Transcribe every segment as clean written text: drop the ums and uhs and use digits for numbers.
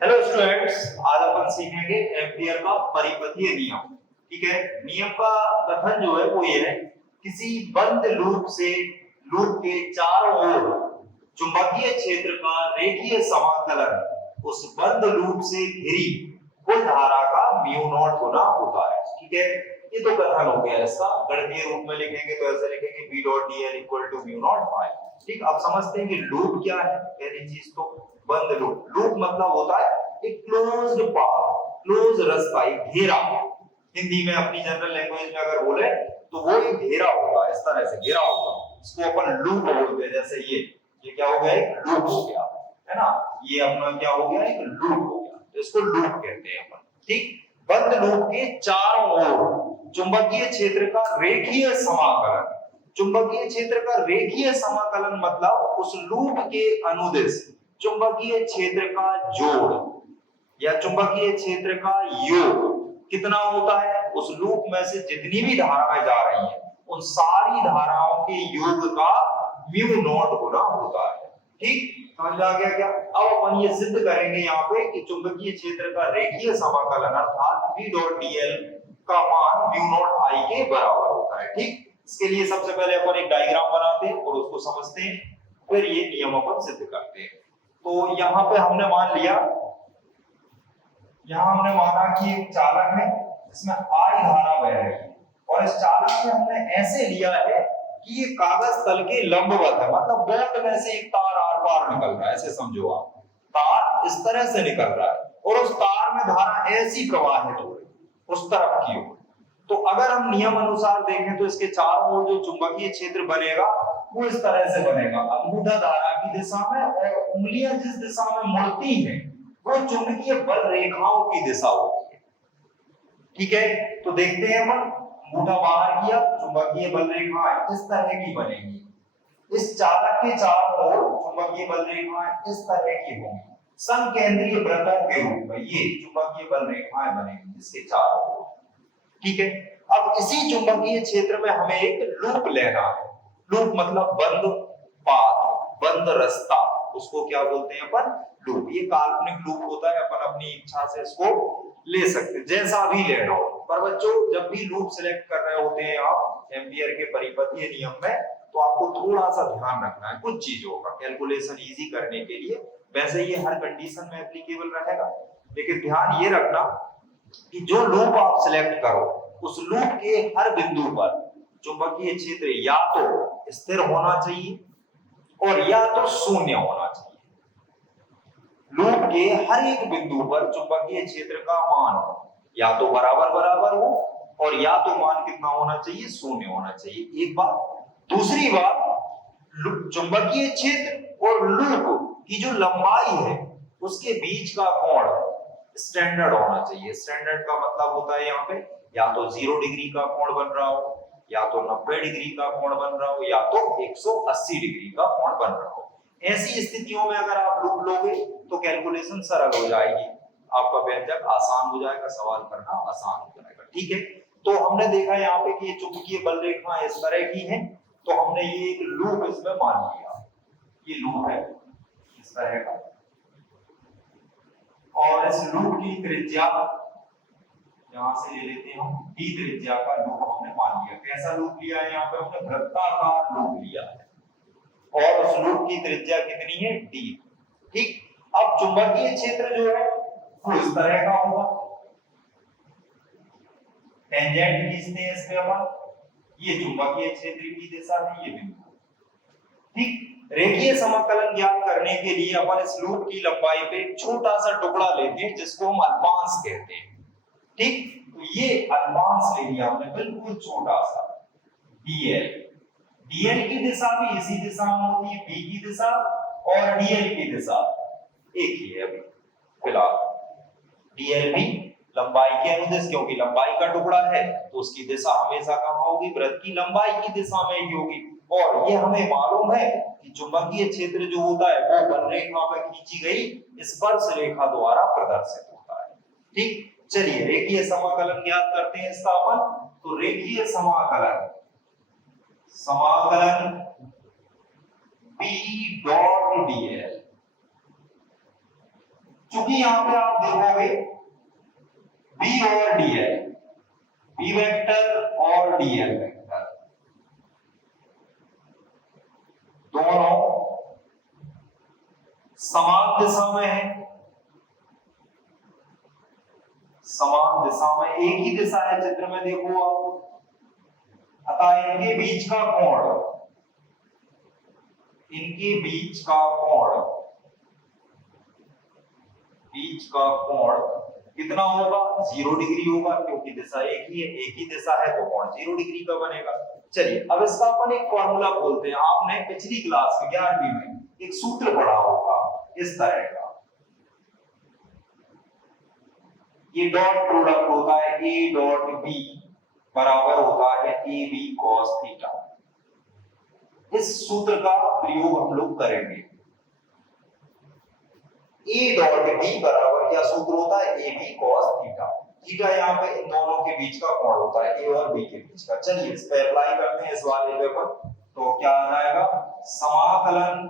Hello students, आज अपन सीखेंगे ampere का परिपथीय नियम। ठीक है, नियम का कथन जो है वो ये है, किसी बंद लूप से लूप के चारों ओर चुंबकीय क्षेत्र का रेखीय समाकलन उस बंद लूप से घिरी कुल धारा का म्यू नॉट गुना होता है। ठीक है, ये तो कथन हो गया। इसका गणितीय रूप में लिखेंगे तो ऐसे लिखेंगे v dot dl equal to mu naught by. ठीक, अब समझते हैं कि लूप क्या है। पहली चीज तो बंद लूप, लूप मतलब होता है एक क्लोज्ड पाथ, क्लोज रास्ता, एक घेरा। हिंदी में अपनी जनरल लैंग्वेज में अगर बोले तो वो एक घेरा होगा, इस तरह से घेरा होगा, इसको अपन लूप बोलते हैं। जैसे ये क्या हो गया, एक लूप हो गया, है ना। ये अपना क्या हो गया, एक लूप हो गया, तो इसको लूप कहते हैं अपन। ठीक, बंद लूप के चारों ओर चुंबकीय क्षेत्र का रेखीय समाकलन। चुंबकीय क्षेत्र का रेखीय समाकलन मतलब उस लूप के अनुदिश चुंबकीय क्षेत्र का जोड़ या चुंबकीय क्षेत्र का योग कितना होता है, उस लूप में से जितनी भी धाराएं जा रही हैं उन सारी धाराओं के योग का म्यू नॉट गुना होता है। ठीक, समझ आ गया क्या। अब अपन ये सिद्ध करेंगे यहाँ पे कि चुंबकीय क्षेत्र का रेखीय समाकलन अर्थात v डॉट dl का मान म्यू नॉट I के बराबर होता है। ठीक, इसके लिए सबसे पहले अपन एक डायग्राम बनाते हैं और उसको समझते हैं, फिर ये नियम अपन सिद्ध करते हैं। तो यहाँ पे हमने मान लिया, यहाँ हमने माना कि एक चालक है जिसमें I धारा बह रही है और इस चालक में हमने ऐसे लिया है कि ये कागज तल के लंबवत है, मतलब बोल्ट में से एक तार आर पार निकल रहा है। ऐसे समझो आप, तार इस तरह से निकल रहा है और उस तार में धारा ऐसी प्रवाहित हो रही है उस तरफ की ओर। तो अगर हम नियम अनुसार देखें तो इसके चारों ओर जो चुंबकीय क्षेत्र बनेगा वो इस तरह से बनेगा, अंगूठा धारा की दिशा में और उंगलियां जिस दिशा में मुड़ती हैं वो चुंबकीय बल रेखाओं की दिशा होती है। ठीक है, तो देखते हैं अपन, अंगूठा बाहर किया, चुंबकीय बल रेखाएं इस तरह की बनेगी। इस चालक के चारों ओर चुंबकीय बल रेखाएं इस तरह की होंगी, समकेंद्रीय वृत्तों के रूप में ये चुंबकीय बल रेखाएं बनेगी इसके चारों ओर। ठीक है, अब इसी चुंबकीय क्षेत्र में हमें एक लूप लेना है। लूप मतलब बंद पाथ, बंद रास्ता, उसको क्या बोलते हैं अपन, लूप। ये काल्पनिक लूप होता है, अपन अपनी इच्छा से इसको ले सकते जैसा भी लेना हो। पर बच्चों, जब भी लूप सिलेक्ट कर रहे होते हैं आप एम्पियर के परिपथीय नियम में, तो आपको थोड़ा सा ध्यान रखना है कुछ चीजों का, कैलकुलेशन इजी करने के लिए। वैसे ये हर कंडीशन में एप्लीकेबल रहेगा, लेकिन ध्यान ये रखना कि जो लूप आप सिलेक्ट करो उस लूप के हर बिंदु पर चुंबकीय क्षेत्र या तो स्थिर होना चाहिए और या तो शून्य होना चाहिए। लूप के हर एक बिंदु पर चुंबकीय क्षेत्र का मान या तो बराबर बराबर हो और या तो मान कितना होना चाहिए, शून्य होना चाहिए। एक बात। दूसरी बात, चुंबकीय क्षेत्र और लूप की जो लंबाई है उसके बीच का कोण स्टैंडर्ड होना चाहिए। स्टैंडर्ड का मतलब होता है यहाँ पे या तो 0 डिग्री का कोण बन रहा हो, या तो 90 डिग्री का कोण बन रहा हो, या तो 180 डिग्री का कोण बन रहा हो। ऐसी स्थितियों में अगर आप लूप लोगे तो कैलकुलेशन सरल हो जाएगी, आपका व्यंजक आसान हो जाएगा, सवाल करना आसान हो जाएगा। ठीक है, तो हमने देखा यहाँ पे कि ये चुंबकीय बल रेखा इस तरह की है, तो हमने ये एक लूप इसमें मान लिया, ये लूप है इस तरह का, और इस लूप की त्रिज्या यहां से ले लेते हैं हम, d त्रिज्या का लूप हमने मान लिया। कैसा लूप लिया है, यहाँ पे हमने वृत्ताकार लूप लिया है और उस लूप की त्रिज्या कितनी है, d। ठीक, अब चुंबकीय क्षेत्र जो है वो इस तरह का होगा, टेंजेंट खींचते हैं इस पे अपन, ये चुंबकीय क्षेत्र की दिशा है, ये बिंदु। ठीक, रेखीय समाकलन ज्ञात करने के लिए अपन इस लूप की लंबाई पे एक छोटा सा टुकड़ा लेते हैं जिसको हम अल्पांश कहते हैं। ठीक, तो ये अल्पांश ले लिया हमने, बिल्कुल छोटा सा dl। dl की दिशा भी इसी दिशा में होती है, b की दिशा और dl की दिशा एक ही है अभी फिलहाल। dl भी लंबाई के अनुदिश, क्योंकि लंबाई का टुकड़ा है तो उसकी दिशा हमेशा कहां होगी, वृत्त की लंबाई की दिशा में ही होगी। और ये हमें मालूम है कि चुंबकीय क्षेत्र जो होता है वो बल रेखा पर खींची गई स्पर्श रेखा द्वारा प्रदर्शित होता है। ठीक, चलिए रेखीय समाकलन ज्ञात करते हैं इसका अपन। तो रेखीय समाकलन b डॉट dl चूंकि यहाँ पे आप देखोगे बी और डीएल, बी वेक्टर और डीएल वेक्टर दोनों समान दिशा में है, समान दिशा में, एक ही दिशा है चित्र में देखो आप, अतः इनके बीच का कोण, इनके बीच का कोण, बीच का कोण कितना होगा, 0 डिग्री होगा, क्योंकि दिशा एक ही है, एक ही दिशा है तो कोण 0 डिग्री का बनेगा। चलिए अब इसका अपन एक फॉर्मूला बोलते हैं, आपने पिछली क्लास में 11वीं में एक सूत्र पढ़ा होगा इस तरह का, ये डॉट प्रोडक्ट होता है ए डॉट बी बराबर होता है ए बी कॉस थीटा। इस सूत्र का प्रयोग हम लोग करेंगे, ए डॉट बी बराबर क्या सूत्र होता है, A B cos theta, theta यहाँ पे इन दोनों के बीच का कोण होता है, ए और बी के बीच का। चलिए इस पे अप्लाई करते हैं इस वाले पे पर, तो क्या आ जाएगा, समाकलन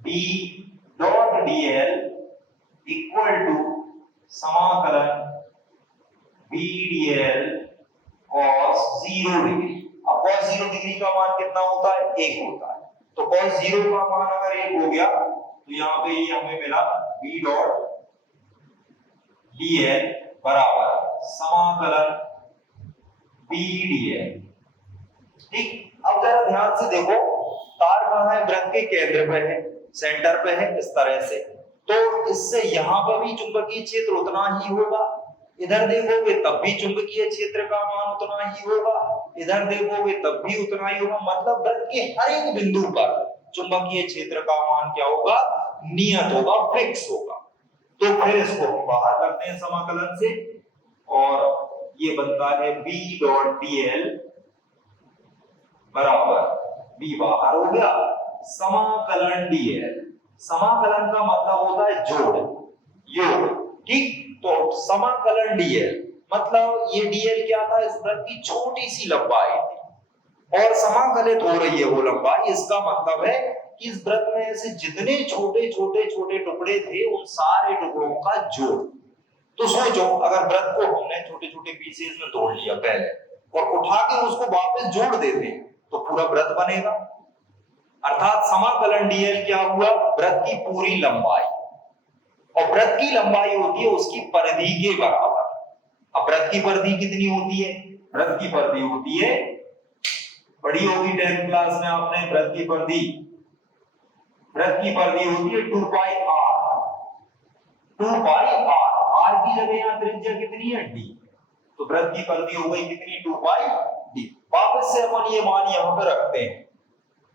B dot DL equal to समाकलन बी डीएल कॉस 0 डिग्री। अब कॉस 0 डिग्री का मान कितना होता है, 1 होता है, तो कॉस 0 का मान अगर 1 हो गया तो यहाँ पे ये हमें मिला बी डॉट डीएल बराबर समाकलन बी डीएल। ठीक, अब जरा ध्यान से देखो, तार कहाँ है, वृत्त के केंद्र पे है, सेंटर पे है इस तरह से, तो इससे यहाँ पर भी चुंबकीय क्षेत्र उतना ही होगा, इधर देखोगे तब भी चुंबकीय क्षेत्र का मान उतना ही होगा, इधर देखोगे तब भी उतना ही होगा, मतलब वृत्त के हर एक बिंदु पर चुंबकीय क्षेत्र का मान क्या होगा, नियत होगा, फिक्स होगा। तो फिर इसको हम बाहर करते हैं समाकलन से, और ये बनता है बी डॉट डीएल बराबर, बी बाहर हो गया, समाकलन डीएल, समाकलन का मतलब होता है जोड़, योग, ठीक, तो समाकलन डीएल मतलब ये डीएल क्या था, इस वृत्त की छोटी सी लंबाई थी और समाकलित हो रही है वो लंबाई, इसका मतलब है कि इस वृत्त में ऐसे जितने छोटे छोटे छोटे टुकड़े थे उन सारे टुकड़ों का जोड़। तो सोचो अगर वृत्त को हमने छोटे छोटे पीसेस में तोड़ लिया पहले और उठा के उसको वापस जोड़ देते तो पूरा वृत्त बनेगा, अर्थात समाकलन डीएल क्या हुआ, वृत्त की पूरी लंबाई, और वृत्त की लंबाई होती है उसकी परिधि के बराबर। अब वृत्त की परिधि कितनी होती है, वृत्त की परिधि होती है, पढ़ी होगी 10th क्लास में आपने, वृत्त की परिधि, वृत्त की परिधि होती है 2 पाई आर, 2 पाई आर, आर की जगह यहाँ त्रिज्या कितनी है, डी, तो वृत्त की परिधि हो गई कितनी, 2 पाई डी। वापस से अपन ये मान यहाँ पे रखते हैं,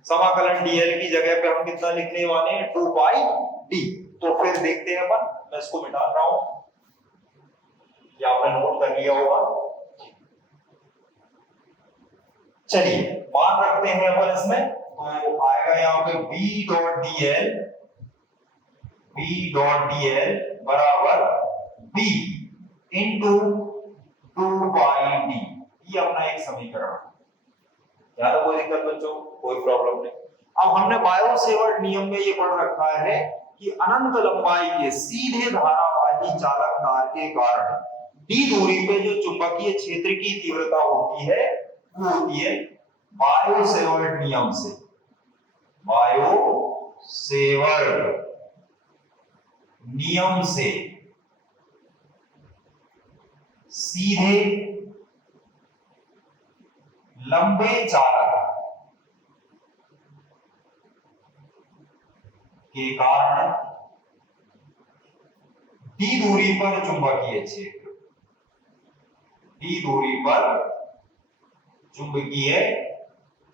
समाकलन डीएल की जगह पे हम कितना लिखने वाले हैं, 2 पाई डी। तो फिर देखते हैं अपन, मैं इसको मिटा रहा हूं, ये आपने नोट कर लिया होगा। चलिए मान रखते हैं अपन इसमें, तो आएगा यहाँ पे B dot DL, B dot DL बराबर बी इंटू 2 पाई डी, ये अपना एक समीकरण है, यहाँ तो कोई दिक्कत बच्चों, कोई प्रॉब्लम नहीं। अब हमने बायो सेवर्ट नियम में ये पढ़ रखा है कि अनंत लंबाई के सीधे धारावाही चालक तार के कारण डी दूरी पे जो चुंबकीय क्षेत्र की तीव्रता होती है वो होती है बायो सेवर्ट नियम से, बायो सेवर्ट नियम से सीधे लंबे चालक के कारण डी दूरी पर चुंबकीय क्षेत्र, डी दूरी पर चुंबकीय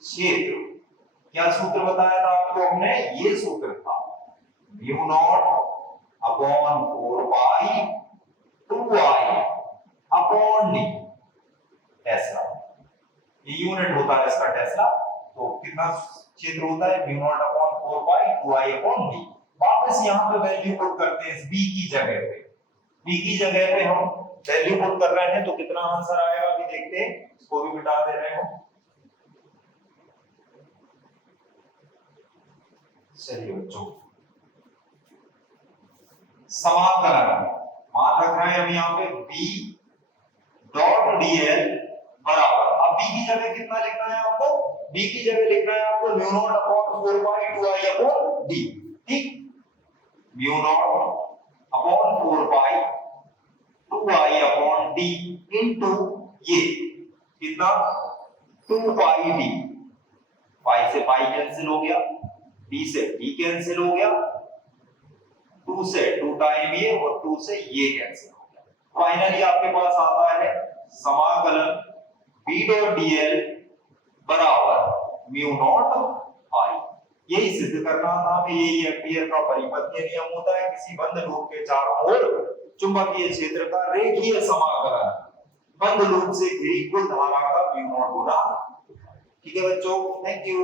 क्षेत्र, क्या सूत्र बताया था आपको हमने, ये सूत्र था म्यू नॉट अपॉन 4 पाई 2 आई अपॉन डी, टेस्ला, ये यूनिट होता है इसका टेस्ला। तो कितना क्षेत्र होता है, म्यू नॉट अपॉन 4 पाई 2 आई अपॉन डी। वापस यहाँ पे वैल्यू पुट करते हैं बी की जगह पे, बी की जगह पे हम वैल्यू पुट कर रहे हैं तो कितना आंसर आएगा अभी देखते हैं, इसको भी मिटा दे रहे हो। चलिए बच्चों, समाकलन मान रख रहे हैं हम यहाँ पे b डॉट dl बराबर, अब b की जगह कितना लिखना है आपको, b की जगह लिखना है आपको म्यू नॉट अपॉन 4 पाई 2i अपॉन d, ठीक, म्यू नॉट अपॉन 4 पाई 2i अपॉन d इनटू ये कितना 2 पाई d, पाई से पाई कैंसिल हो गया, d से d कैंसिल हो गया, 2 से 2 टाइम ये और 2 से ये कैंसिल हो गया, फाइनली आपके पास आता है समाकलन b डॉट dl बराबर म्यू नॉट i। यही सिद्ध करना था हमें, यही एम्पीयर का परिपथीय नियम होता है, किसी बंद लूप के चारों ओर चुंबकीय क्षेत्र का रेखीय समाकलन बंद लूप से घिरी कुल धारा का म्यू नॉट होना। ठीक है बच्चों, थैंक यू।